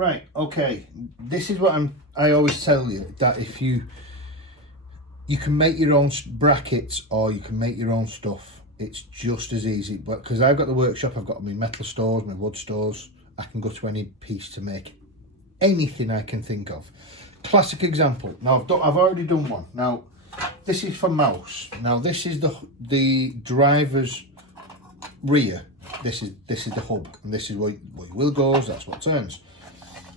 Right, okay, this is what I always tell you, that if you can make your own brackets or you can make your own stuff, it's just as easy. But because I've got the workshop, I've got my metal stores, my wood stores, I can go to any piece to make anything I can think of. Classic example, now I've already done one. Now this is for mouse. Now this is the driver's rear, this is the hub, and this is where your wheel goes, that's what turns.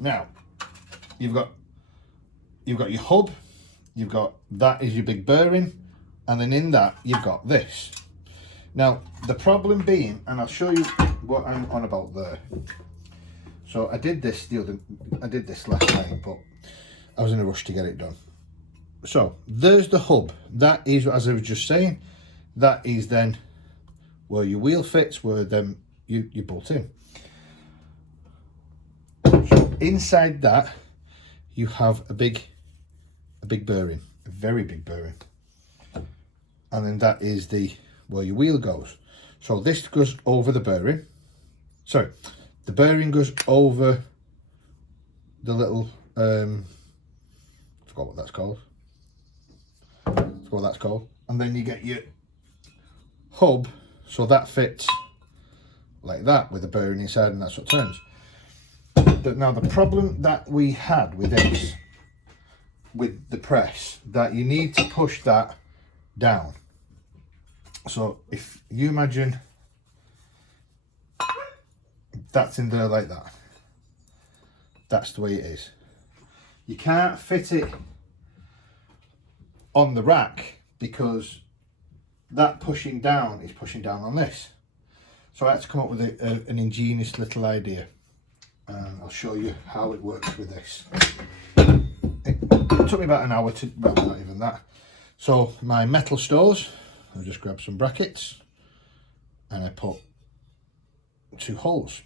Now you've got your hub, you've got that is your big bearing, and then in that you've got this. Now the problem being, and I'll show you what I'm on about there. So I did this last night, but I was in a rush to get it done. So there's the hub. That is, as I was just saying, that is then where your wheel fits, where then you bolt in. So inside that you have a big bearing, a very big bearing, and then that is where your wheel goes. So this goes over the bearing. Sorry, the bearing goes over the little forgot what that's called. That's what that's called. And then you get your hub, so that fits like that with the bearing inside, and that's what turns. Now the problem that we had with this, with the press, that you need to push that down. So if you imagine that's in there like that, that's the way it is. You can't fit it on the rack because that pushing down is pushing down on this. So I had to come up with an ingenious little idea, and I'll show you how it works with this. It took me about an hour to, well, not even that. So my metal stores, I just grabbed some brackets and I put 2 holes.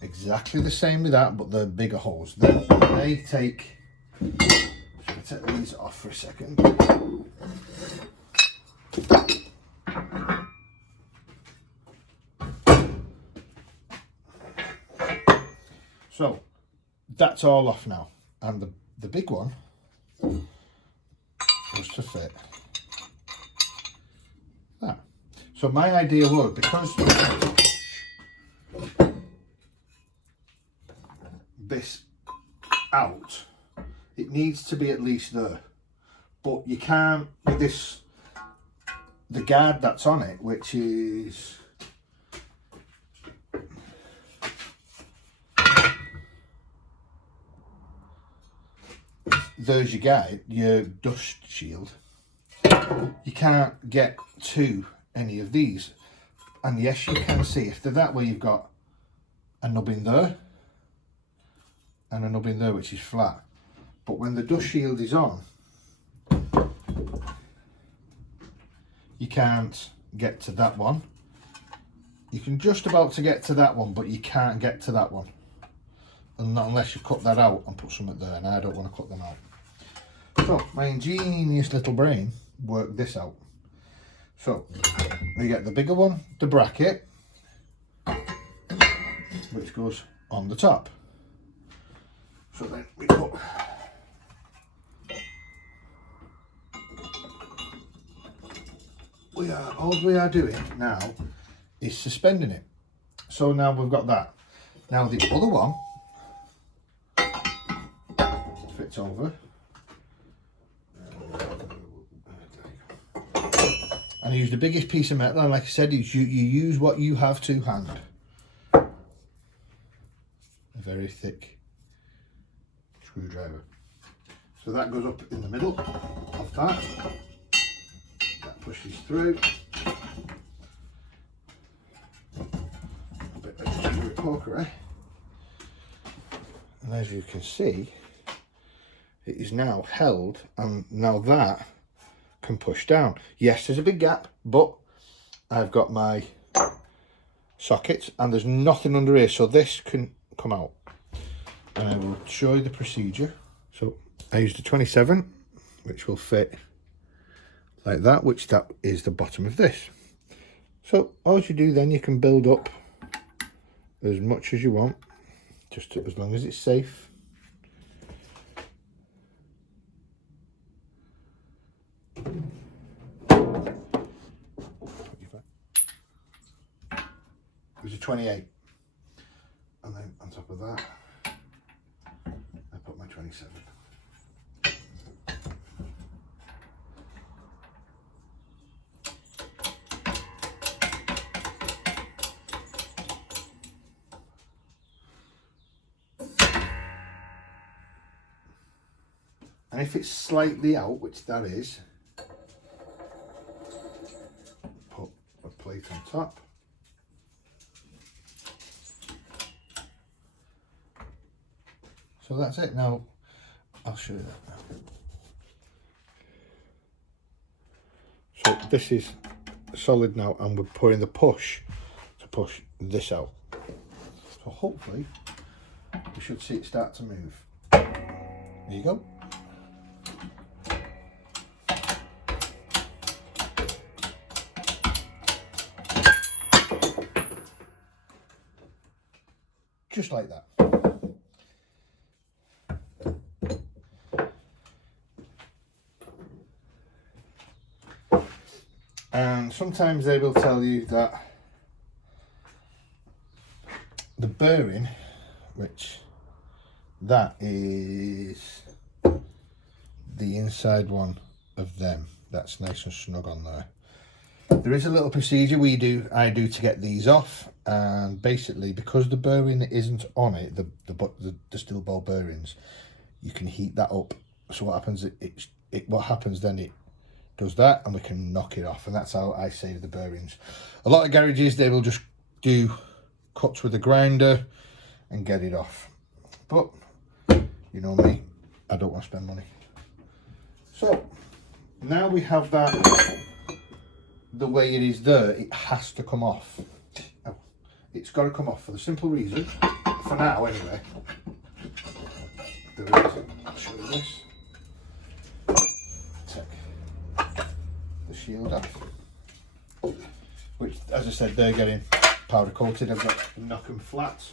Exactly the same with that, but they're bigger holes. They take, should I take these off for a second? So that's all off now, and the big one was to fit that. So my idea was, because this out, it needs to be at least there, but you can't with this, the guard that's on it, which is there's your guide, your dust shield. You can't get to any of these, and yes, you can see if they're that way, you've got a nubbin there and a nubbin there, which is flat. But when the dust shield is on, you can't get to that one. You can just about to get to that one, but you can't get to that one, and not unless you cut that out and put something there, and I don't want to cut them out. So my ingenious little brain worked this out. So we get the bigger one, the bracket, which goes on the top. So then we put all we are doing now is suspending it. So now we've got that. Now the other one fits over. And I use the biggest piece of metal, and like I said, you use what you have to hand. A very thick screwdriver. So that goes up in the middle of that. That pushes through. A bit like a screw poker, eh? And as you can see, it is now held, and now that can push down. Yes, there's a big gap, but I've got my sockets and there's nothing under here, so this can come out. And I will show you the procedure. So I used a 27, which will fit like that, which that is the bottom of this. So all you do then, you can build up as much as you want just as long as it's safe. It was a 28, and then on top of that I put my 27. And if it's slightly out, which that is, put a plate on top. So that's it. Now I'll show you that now. So this is solid now, and we're putting the push to push this out. So hopefully we should see it start to move. There you go. Just like that. And sometimes they will tell you that the bearing, which that is the inside one of them, that's nice and snug on there. There is a little procedure I do to get these off, and basically because the bearing isn't on it, the steel ball bearings, you can heat that up. So what happens? What happens then? It does that, and we can knock it off, and that's how I save the bearings. A lot of garages, they will just do cuts with a grinder and get it off. But you know me, I don't want to spend money. So now we have that. The way it is there, it has to come off. Oh, it's got to come off for the simple reason, for now anyway, there is, I'll show you this, take the shield off, which as I said, they're getting powder coated. I've got to knock them flat.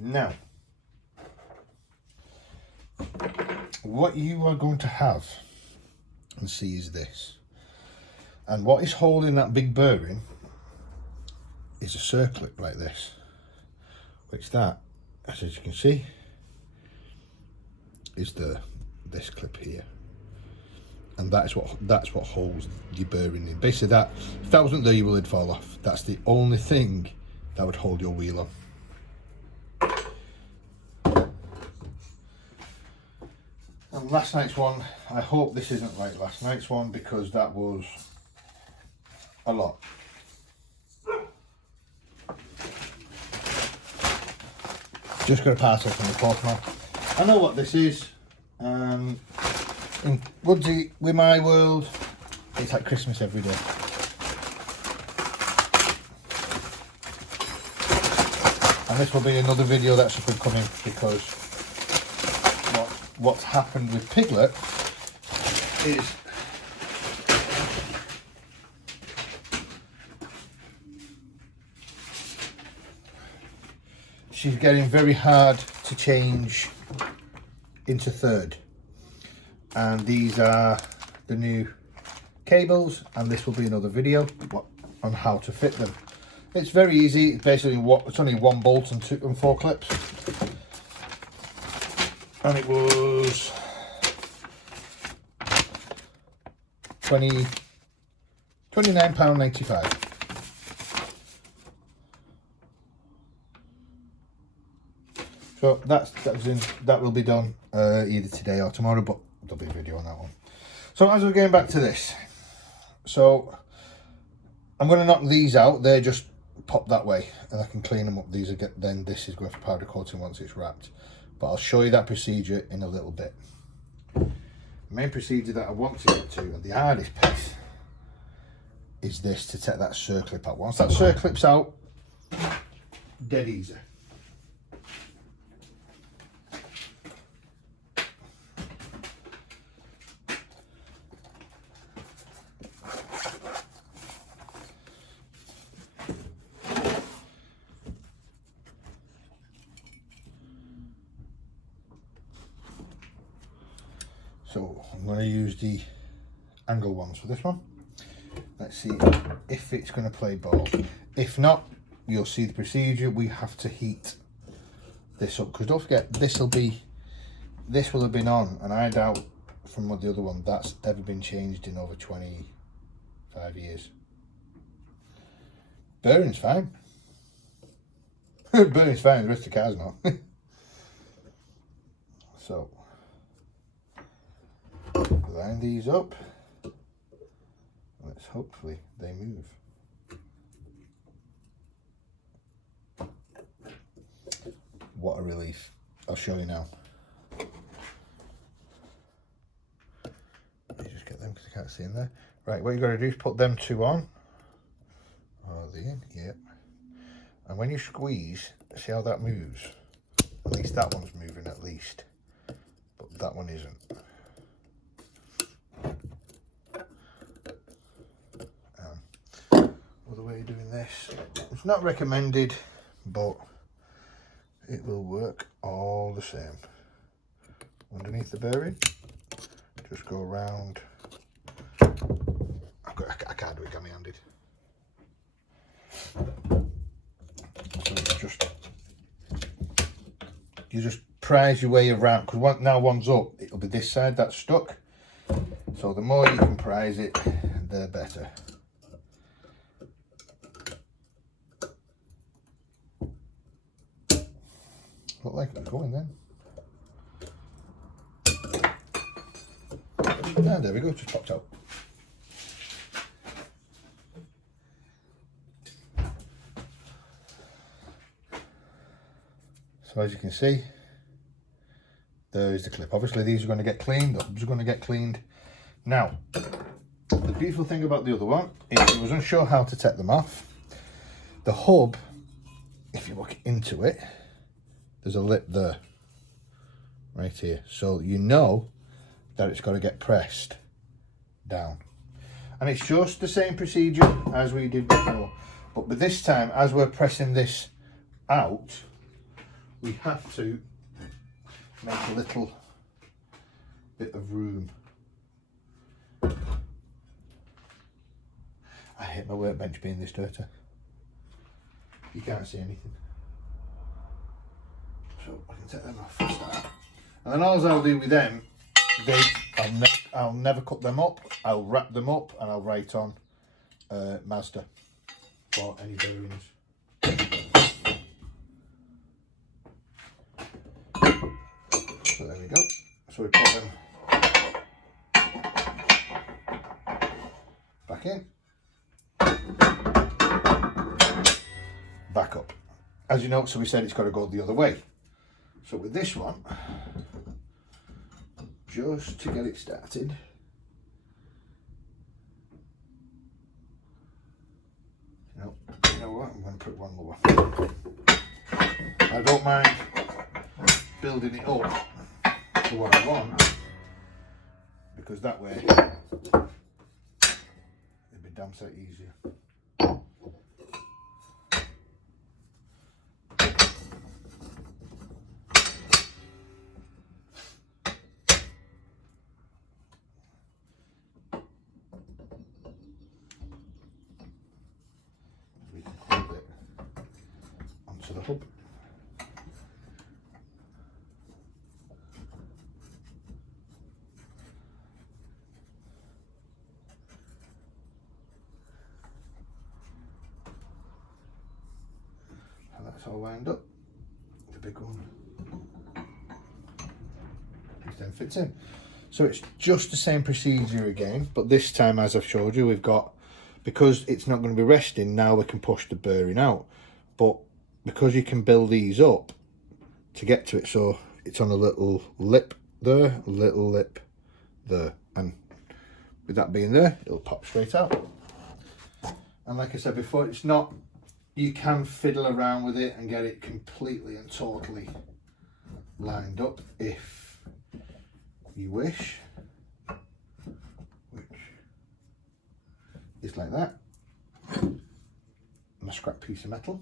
Now, what you are going to have and see is this, and what is holding that big bearing is a circlip like this, which that, as you can see, is this clip here, and that's what holds the bearing in. Basically, that if that wasn't there, your wheel would fall off. That's the only thing that would hold your wheel on. And last night's one, I hope this isn't like last night's one, because that was a lot. Just got a parcel from the postman. I know what this is. In Woodsy, with my world, it's like Christmas every day. And this will be another video that's up and coming, because what's happened with Piglet is she's getting very hard to change into third, and these are the new cables, and this will be another video on how to fit them. It's very easy. It's basically it's only one bolt and 4 clips. And it was £29.95. So that will be done either today or tomorrow, but there'll be a video on that one. So as we're going back to this, so I'm going to knock these out. They're just pop that way, and I can clean them up. Then this is going for powder coating once it's wrapped. But I'll show you that procedure in a little bit. The main procedure that I want to get to, and the hardest piece, is this, to take that circlip out. Once that circlip's out, dead easy. So I'm going to use the angle ones for this one. Let's see if it's going to play ball. If not, you'll see the procedure. We have to heat this up, because don't forget, this will have been on, and I doubt from the other one that's ever been changed in over 25 years. Bearing's fine. Bearing's fine, the rest of the car's not. So line these up. Let's hopefully they move. What a relief. I'll show you now. Let me just get them because I can't see in there. Right, what you got to do is put them two on. Are they in? Yep. And when you squeeze, see how that moves? At least that one's moving at least. But that one isn't. Other way of doing this. It's not recommended, but it will work all the same. Underneath the bearing, just go around. I can't do it gammy-handed. So it's just, you just prise your way around, because now one's up, it'll be this side that's stuck. So the more you can prise it, the better. Look like it's going then. And there we go, just popped out. So as you can see, there is the clip. Obviously these are going to get cleaned, the hubs are going to get cleaned. Now, the beautiful thing about the other one is I was unsure how to take them off. The hub, if you look into it, there's a lip there, right here. So you know that it's got to get pressed down. And it's just the same procedure as we did before. But this time, as we're pressing this out, we have to make a little bit of room. I hate my workbench being this dirty. You can't see anything. So I can take them off for start. And then all I'll do with them, I'll never cut them up. I'll wrap them up and I'll write on Mazda for any bearings. So there we go. So we put them back in, back up. As you know, so we said it's got to go the other way. So with this one, just to get it started, you know what, I'm going to put one lower. I don't mind building it up to what I want, because that way it'll be damn sight easier. We can hold it onto the hub. That's all lined up. The big one. This then fits in. So it's just the same procedure again, but this time, as I've showed you, we've got, because it's not going to be resting, now we can push the bearing out. But because you can build these up to get to it, so it's on a little lip there, a little lip there, and with that being there, it'll pop straight out. And like I said before, it's not, you can fiddle around with it and get it completely and totally lined up if you wish, which is like that. And a scrap piece of metal.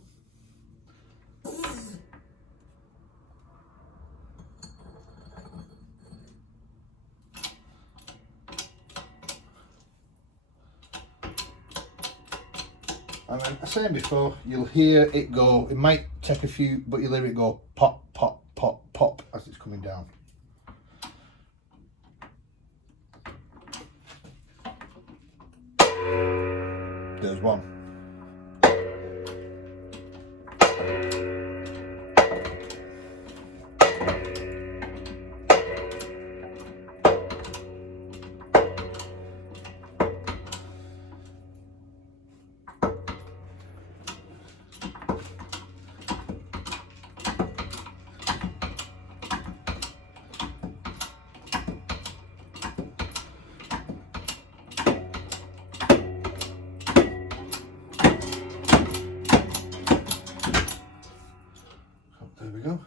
And then, as I said before, you'll hear it go, it might take a few, but you'll hear it go pop, pop, pop, pop as it's coming down. There's one. There we go.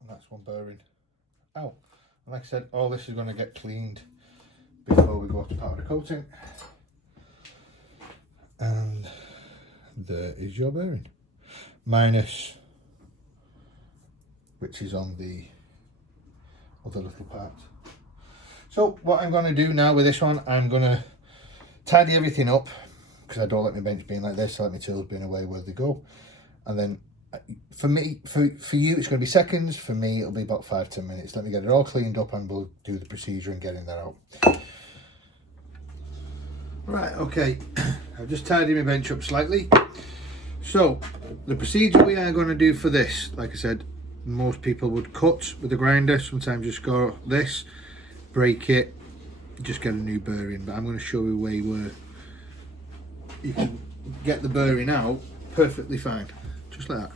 And that's one bearing. Oh, and like I said, all this is going to get cleaned before we go to powder coating. And there is your bearing. Minus, which is on the other little parts. So what I'm going to do now with this one, I'm going to tidy everything up, because I don't like my bench being like this, I like my tools being away where they go. And then for me, for you it's going to be seconds, for me it'll be about 5-10 minutes. Let me get it all cleaned up and we'll do the procedure and getting that out. Right, okay, I've just tidied my bench up slightly. So the procedure we are going to do for this, like I said, most people would cut with a grinder. Sometimes just go this, break it, just get a new bearing. But I'm going to show you a way where you can get the bearing out perfectly fine, just like that,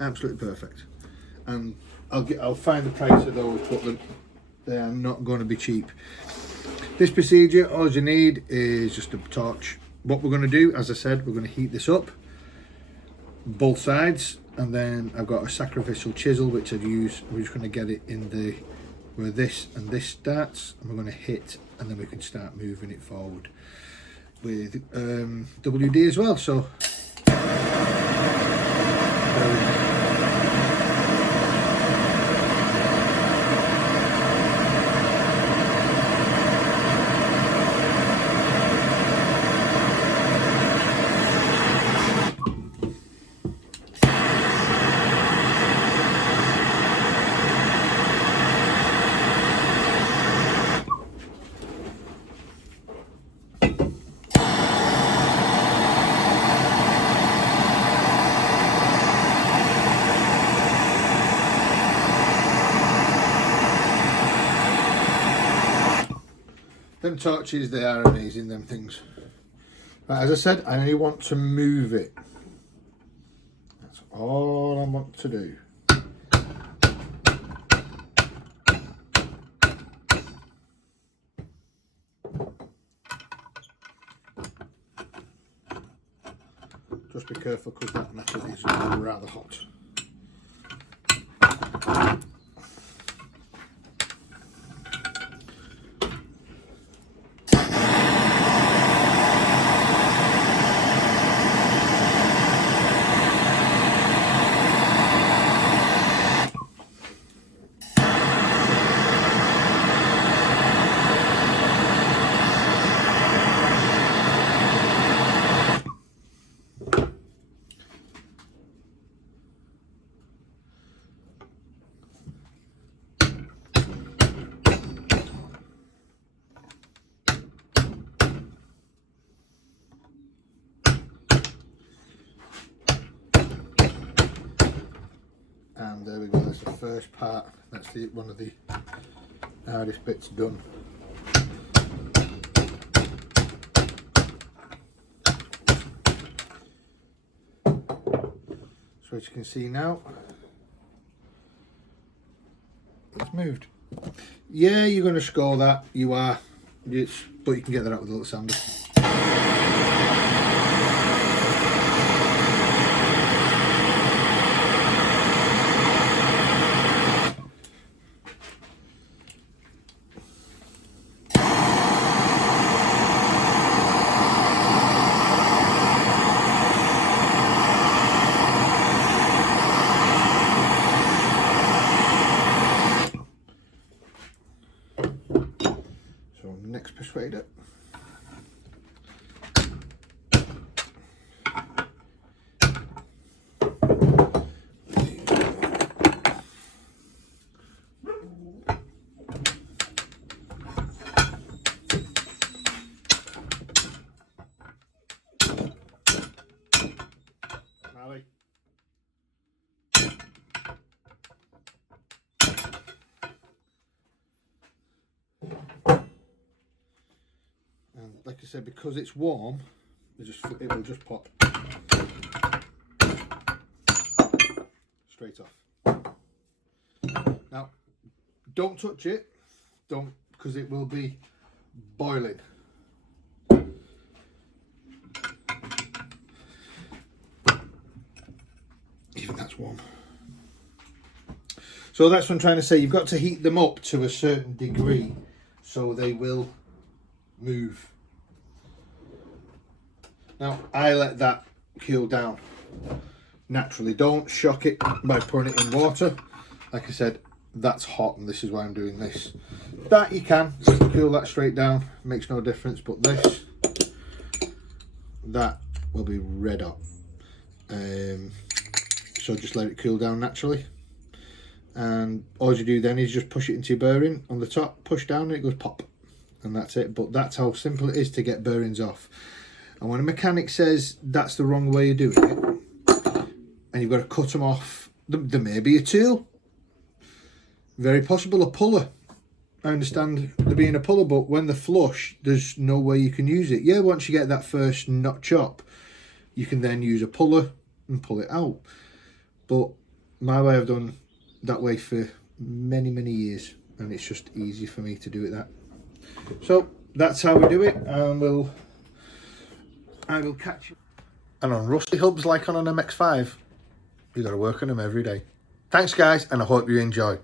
absolutely perfect. And I'll find the price of those, but they are not going to be cheap. This procedure, all you need is just a torch. What we're going to do, as I said, we're going to heat this up both sides, and then I've got a sacrificial chisel which I've used. We're just going to get it in the where this and this starts, and we're going to hit, and then we can start moving it forward with WD as well. So them torches, they are amazing, them things. Right, as I said, I only want to move it. That's all I want to do. Just be careful because that metal is rather hot. And there we go, that's the first part. That's one of the hardest bits done. So as you can see now, it's moved. Yeah, you're going to score that, you are, but you can get that out with a little sander. Mx persuader. And like I said, because it's warm, it will just pop straight off. Now, don't touch it, because it will be boiling. Even that's warm. So that's what I'm trying to say. You've got to heat them up to a certain degree so they will move. Now, I let that cool down naturally. Don't shock it by putting it in water. Like I said, that's hot, and this is why I'm doing this. That you can cool that straight down, makes no difference, but this, that will be red hot. So just let it cool down naturally. And all you do then is just push it into your bearing on the top, push down, and it goes pop. And that's it. But that's how simple it is to get bearings off. And when a mechanic says that's the wrong way of doing it, and you've got to cut them off, there may be a tool. Very possible a puller. I understand there being a puller, but when they're flush, there's no way you can use it. Yeah, once you get that first knot chop, you can then use a puller and pull it out. But my way, I've done that way for many, many years, and it's just easy for me to do it that. So that's how we do it, and I will catch you. And on rusty hubs like on an Mx5, you got to work on them every day. Thanks guys, and I hope you enjoy.